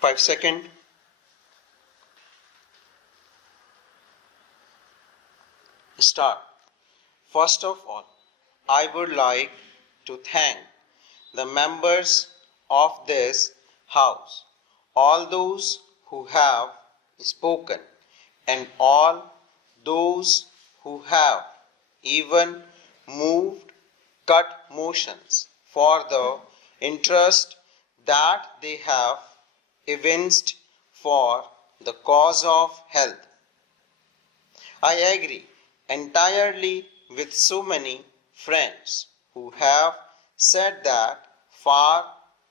5 seconds. Start. First of all, I would like to thank the members of this house, all those who have spoken, and all those who have even moved cut motions for the interest that they have evinced for the cause of health. I agree entirely with so many friends who have said that far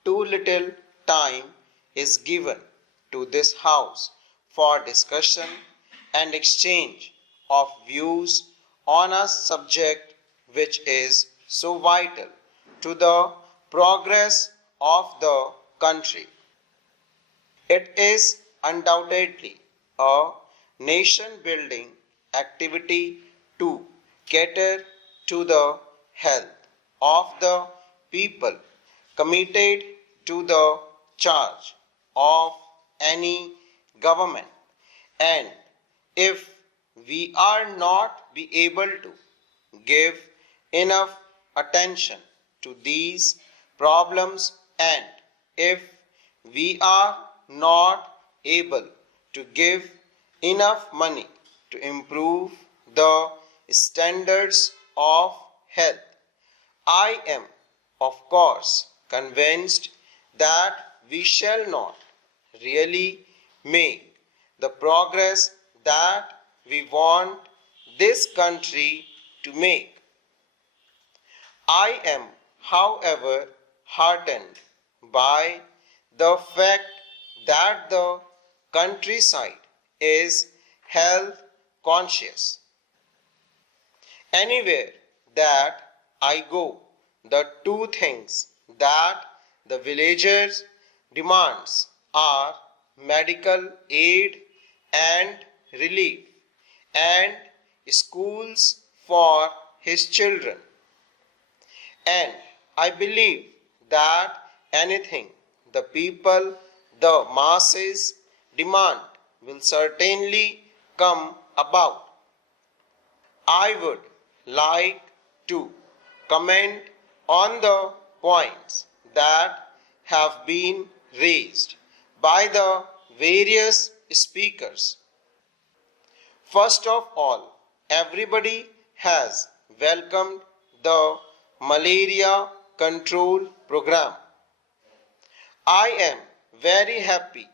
too little time is given to this house for discussion and exchange of views on a subject which is so vital to the progress of the country. It is undoubtedly a nation-building activity to cater to the health of the people committed to the charge of any government, and if we are not be able to give enough attention to these problems, and if we are not able to give enough money to improve the standards of health, I am of course convinced that we shall not really make the progress that we want this country to make. I am, however, heartened by the fact that the countryside is health conscious. Anywhere that I go, the two things that the villagers demands are medical aid and relief, and schools for his children. And I believe that anything the people, the masses demand will certainly come about. I would like to comment on the points that have been raised by the various speakers. First of all, everybody has welcomed the malaria control program. I am very happy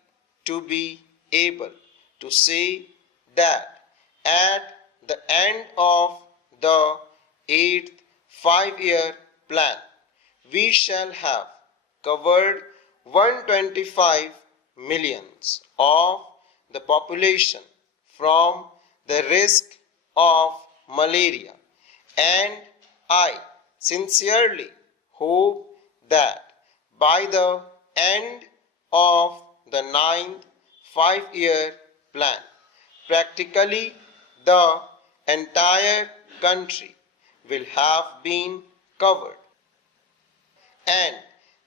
to be able to say that at the end of the 8th 5-year plan, we shall have covered 125 millions of the population from the risk of malaria, and I sincerely hope that by the end of the 9th 5-year plan, practically the entire country will have been covered, and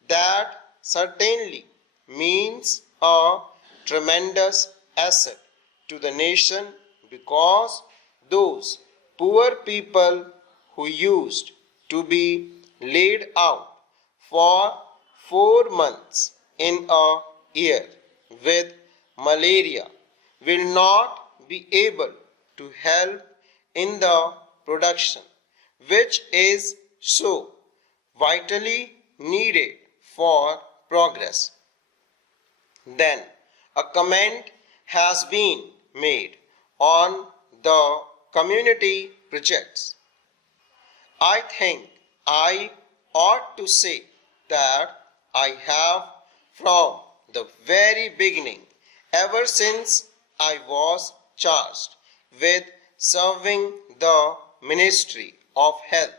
that certainly means a tremendous asset to the nation, because those poor people who used to be laid out for 4 months in a year with malaria will not be able to help in the production, which is so vitally needed for progress. Then a comment has been made on the community projects. I think I ought to say that I have from the very beginning, ever since I was charged with serving the Ministry of Health,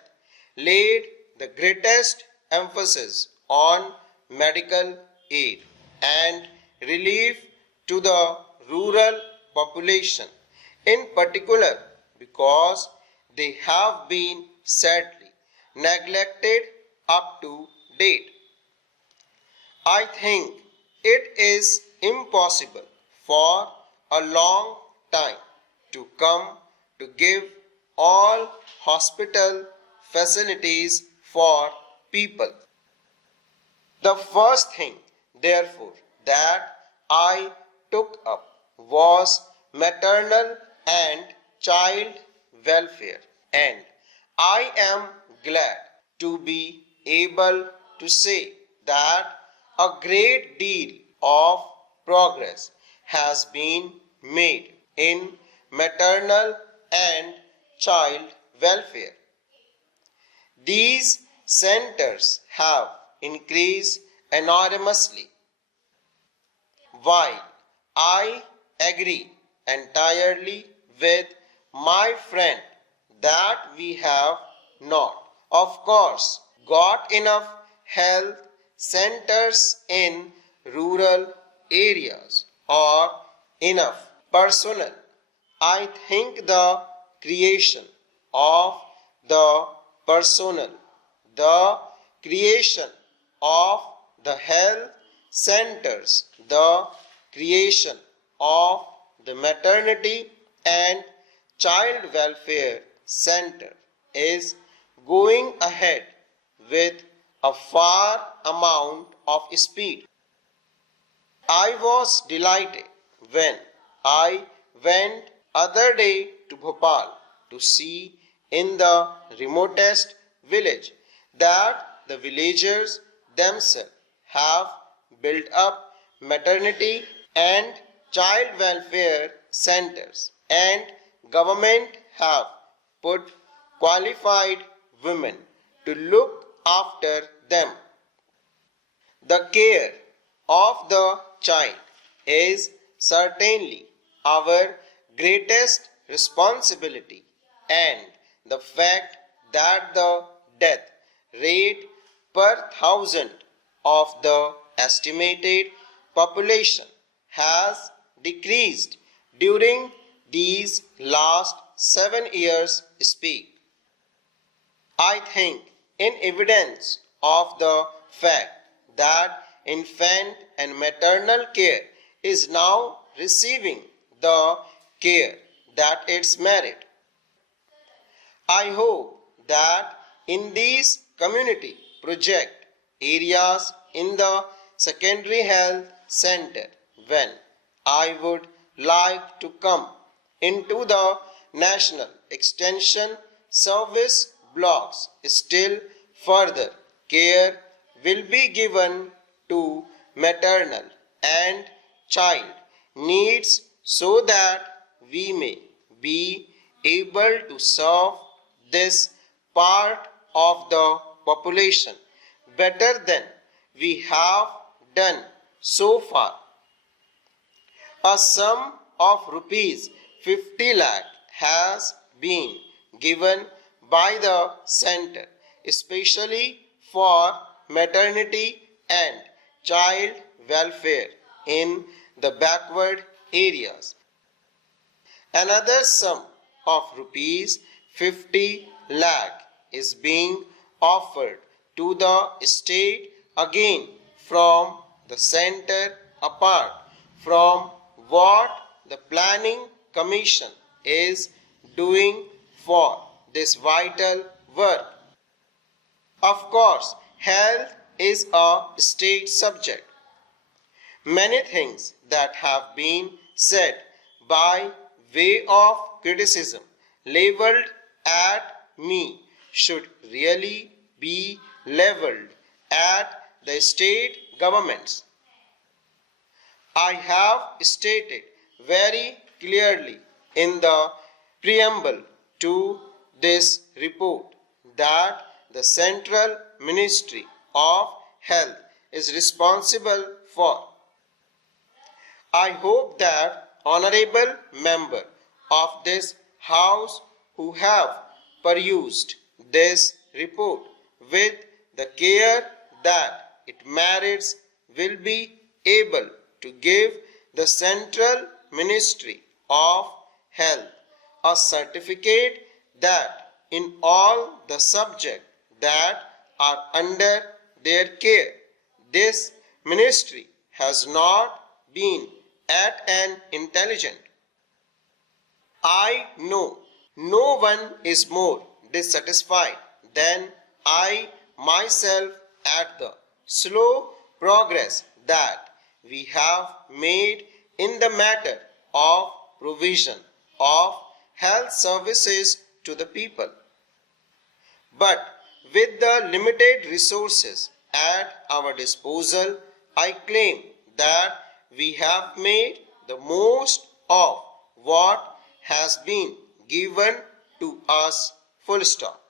laid the greatest emphasis on medical aid and relief to the rural population, in particular because they have been sadly neglected up to date. I think it is impossible for a long time to come to give all hospital facilities for people. The first thing, therefore, that I took up was maternal and child welfare, and I am glad to be able to say that a great deal of progress has been made in maternal and child welfare. These centers have increased enormously. While I agree entirely with my friend that we have not, of course, got enough health centers in rural areas or enough personnel, I think the creation of the personnel, the creation of the health centers, the creation of the maternity and child welfare center is going ahead with a far amount of speed. I was delighted when I went other day to Bhopal to see in the remotest village that the villagers themselves have built up maternity and child welfare centers, and government have put qualified women to look after them. The care of the child is certainly our greatest responsibility, and the fact that the death rate per thousand of the estimated population has decreased during these last 7 years speak, I think, in evidence of the fact that infant and maternal care is now receiving the care that it's merit. I hope that in these community project areas in the secondary health center, when I would like to come into the national extension service blocks, still further care will be given to maternal and child needs so that we may be able to serve this part of the population better than we have done so far. A sum of rupees 50 lakh has been given by the center, especially for maternity and child welfare in the backward areas. Another sum of rupees 50 lakh is being offered to the state again from the center, apart from what the planning commission is doing for this vital work. Of course, health is a state subject. Many things that have been said by way of criticism leveled at me should really be leveled at the state governments. I have stated very clearly in the preamble to this report that the Central Ministry of Health is responsible for. I hope that honorable member of this House who have perused this report with the care that it merits will be able to give the Central Ministry of Health a certificate that in all the subjects that are under their care, this ministry has not been at an intelligent. I know no one is more dissatisfied than I myself at the slow progress that we have made in the matter of provision of health services to the people. But with the limited resources at our disposal, I claim that we have made the most of what has been given to us, full stop.